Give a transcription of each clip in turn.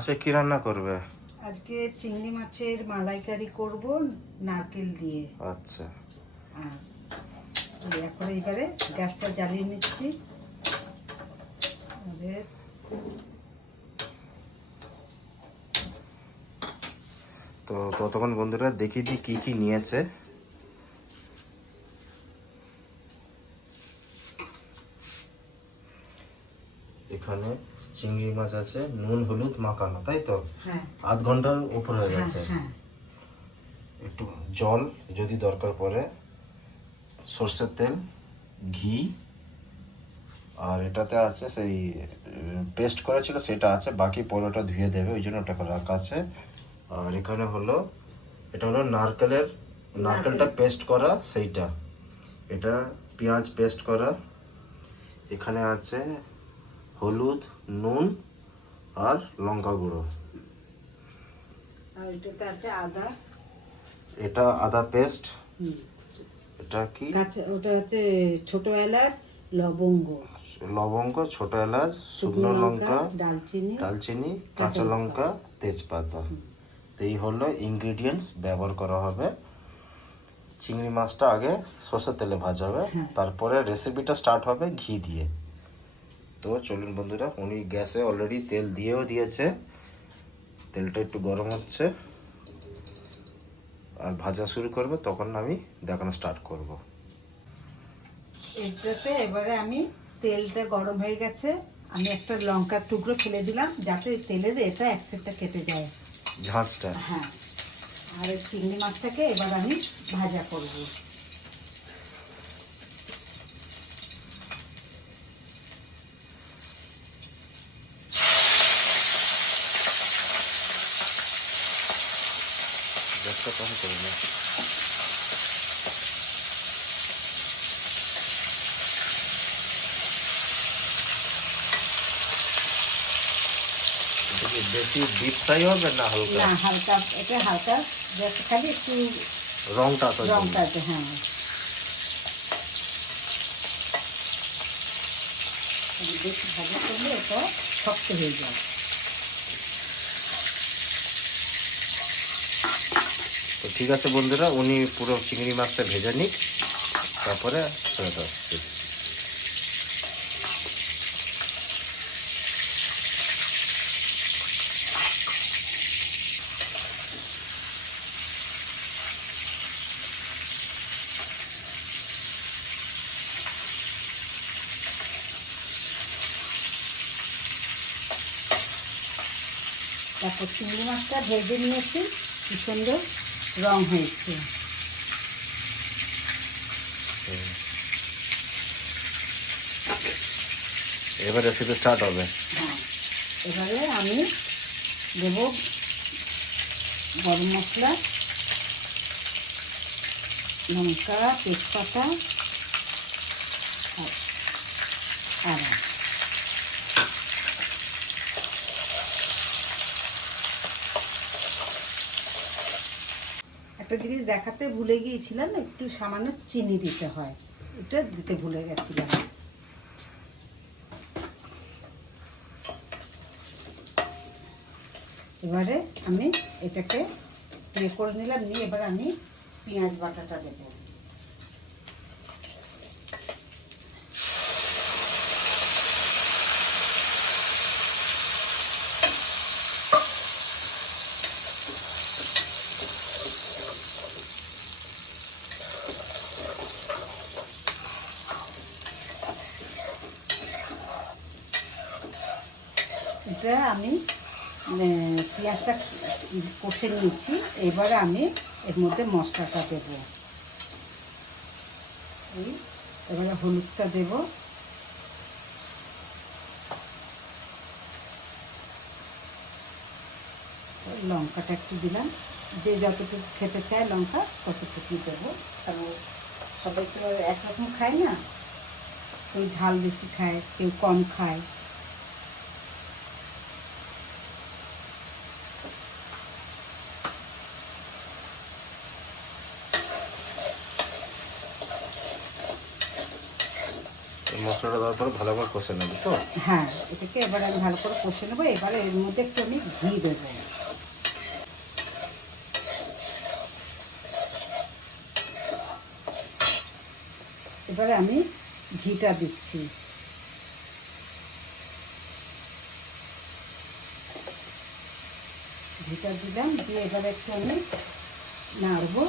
আজকে কি রান্না করবে? আজকে চিংড়ি মাছের মালাইকারি করব নারকেল দিয়ে। আচ্ছা, আর এখন এবারে গ্যাসটা জ্বালিয়ে নিচ্ছি। তো ততক্ষণ বন্ধুরা দেখি দিই কি কি নিয়েছে। এখানে চিংড়ি মাছ আছে, নুন হলুদ মাখানো, তাই তো? হ্যাঁ, আধ ঘন্টার উপর হয়ে হ্যাঁ গেছে। হ্যাঁ। একটু জল যদি দরকার পড়ে, সর্ষের তেল, ঘি, আর এটাতে আছে সেই পেস্ট করেছিল সেটা আছে, বাকি পরোটা ধুয়ে দেবে ওই জন্য ওটা রাখা আছে। আর এখানে হলো, এটা হলো নারকেলটা পেস্ট করা সেইটা, এটা পেঁয়াজ পেস্ট করা। এখানে আছে হলুদ, নুন আর লঙ্কা গুঁড়ো। আর এটাতে আছে আদা। এটা আদা পেস্ট। এটা কি? ওটা হচ্ছে ছোট এলাচ, লবঙ্গ, ছোট এলাচ, শুকনো লঙ্কা, দালচিনি, কাঁচা লঙ্কা, তেজপাতা। তো এই হলো ইনগ্রিডিয়েন্টস ব্যবহার করা হবে। চিংড়ি মাছটা আগে সর্ষের তেলে ভাজা হবে, তারপরে রেসিপিটা স্টার্ট হবে ঘি দিয়ে। তো চলুন বন্ধুরা, উনি গ্যাসে অলরেডি তেল দিয়েও দিয়েছে, তেলটা একটু গরম হচ্ছে আর ভাজা শুরু করবে, তখন আমি দেখানো স্টার্ট করব। এটাতে এবারে আমি তেলটা গরম হয়ে গেছে, আমি একটা লঙ্কার টুকরো ফেলে দিলাম যাতে তেলের এটা এক সাইডটা কেটে যায়, ঝাঁসটা। হ্যাঁ। আর এই চিংড়ি মাছটাকে এবার আমি ভাজা করব। গ্যাসটা কম করে না। বেশি ডিপ ফ্রাই হবে না হালকা? না, হালকা, এটা হালকা, জাস্ট খালি একটু রংটা আছে, হ্যাঁ। বেশি ভাজা করলে এটা শক্ত হয়ে যায়। তো ঠিক আছে বন্ধুরা, উনি পুরো চিংড়ি মাছটা ভেজে নিক, তারপরে ফেরত আসছি। তারপর চিংড়ি মাছটা ভেজে নিয়েছি, কি সুন্দর রং হয়েছে। এবার রেসিপি স্টার্ট হবে। হ্যাঁ, এবারে আমি দেব গরম মশলা, লঙ্কা, তেজপাতা, আদা। একটা জিনিস দেখাতে ভুলে গিয়েছিলাম, একটু সামান্য চিনি দিতে হয়, এটা দিতে ভুলে গেছিলাম। এবারে আমি এটাকে প্রে করে নিলাম, নিয়ে এবার আমি পেঁয়াজ বাটাটা দেবো। এটা আমি পেঁয়াজটা কষে নিয়েছি, এবারে আমি এর মধ্যে মশলাটা দেব। এবারে হলুদটা দেব, লঙ্কাটা একটু দিলাম, যে যতটুকু খেতে চায় লঙ্কা ততটুকু দেবো, কারণ সবাই তো একরকম খায় না, কেউ ঝাল বেশি খায়, কেউ কম খায়। মশলাটা দেওয়ার পরে ভালো করে কষে নেবে তো? হ্যাঁ, এটাকে এবার আমি ভালো করে কষে নেবো। এবারে এর মধ্যে একটু আমি ঘি দেবো। এবারে আমি ঘিটা দিচ্ছি। ঘিটা দিলাম, দিয়ে এবারে একটু আমি নাড়বো।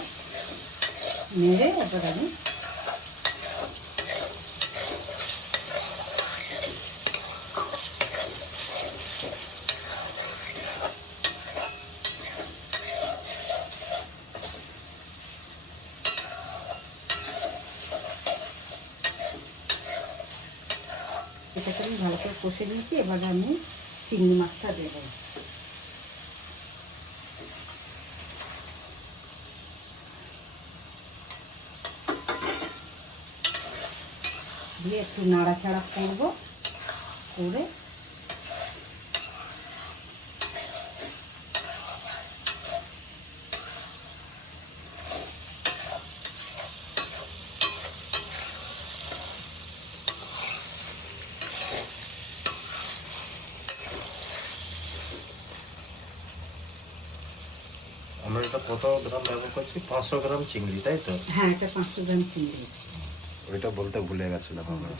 নেড়ে এবার আমি এটাকে আমি ভালো করে কষে নিয়েছি। এবারে আমি চিংড়ি মাছটা দেবো। দিয়ে একটু নাড়াচাড়া করবো, করে আমরা এটা কত গ্রাম ব্যবহার করছি? 500 গ্রাম চিংড়ি, তাই তো? হ্যাঁ, এটা 500 গ্রাম চিংড়ি। ওইটা বলতে ভুলে গেছিলাম আমরা।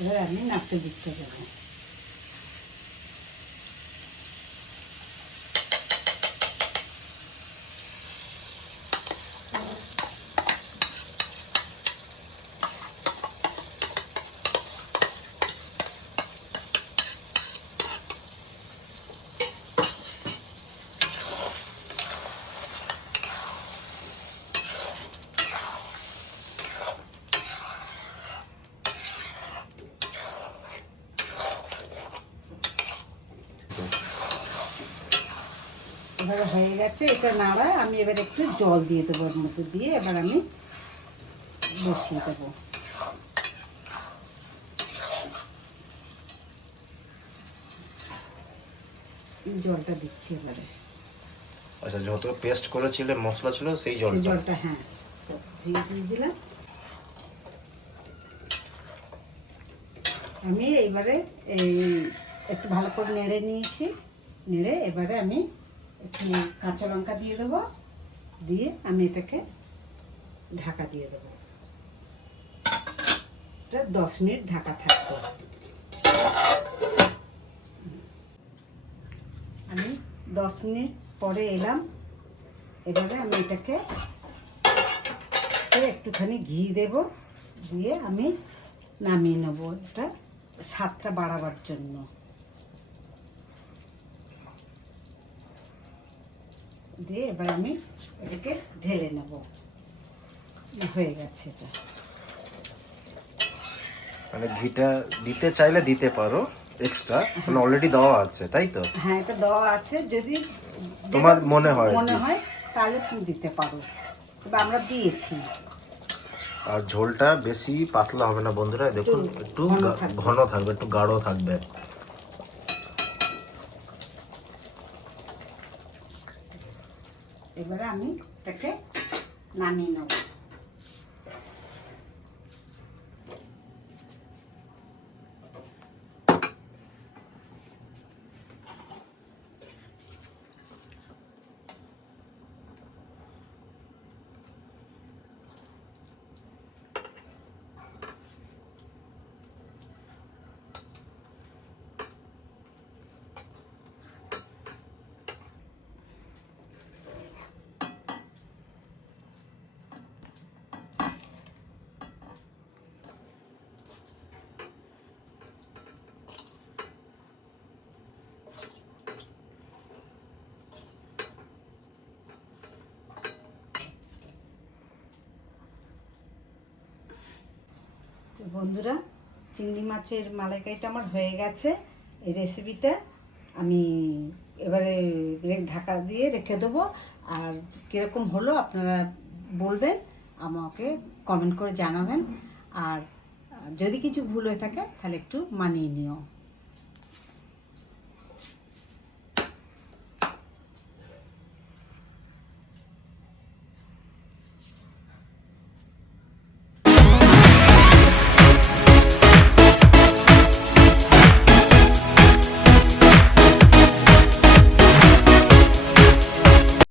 এবার আমি নারকেল দুধটা দেবো। এবারে হয়ে গেছে এটা নাড়া। আমি এবার একটু জল দিয়ে দেবো এর মধ্যে, দিয়ে এবার আমি বসিয়ে দেবো। জলটা দিচ্ছি এবারে। আচ্ছা, যত পেস্ট করেছিলে মশলা ছিল সেই জলটা? জলটা, হ্যাঁ, সব দিয়ে দিলাম। আমি এইবারে এই একটু ভালো করে নেড়ে নিয়েছি। নেড়ে এবারে আমি একটু কাঁচা লঙ্কা দিয়ে দেবো, দিয়ে আমি এটাকে ঢাকা দিয়ে দেবো। এটা 10 মিনিট ঢাকা থাকবে। আমি 10 মিনিট পরে এলাম। এবারে আমি এটাকে একটুখানি ঘি দেব, দিয়ে আমি নামিয়ে নেব এটা স্বাদটা বাড়াবার জন্য। দিয়ে এবার আমি এটাকে ঢেলে নেব। হয়ে গেছে এটা। মানে ঘিটা দিতে চাইলে দিতে পারো এক্সট্রা, মানে অলরেডি দেওয়া আছে, তাই তো? হ্যাঁ, এটা দেওয়া আছে। যদি তোমার মনে হয় তাহলে তুমি দিতে পারো, তবে আমরা দিয়েছি। আর ঝোলটা বেশি পাতলা হবে না বন্ধুরা, দেখুন একটু ঘন থাকবে, একটু গাঢ় থাকবে। এবারে আমি এটাকে নামিয়ে নেব। বন্ধুরা, চিংড়ি মাছের মালাইকারিটা আমার হয়ে গেছে। এই রেসিপিটা আমি এবারে ঢাকা দিয়ে রেখে দেবো। আর কীরকম হলো আপনারা বলবেন, আমাকে কমেন্ট করে জানাবেন। আর যদি কিছু ভুল হয়ে থাকে তাহলে একটু মানিয়ে নিও।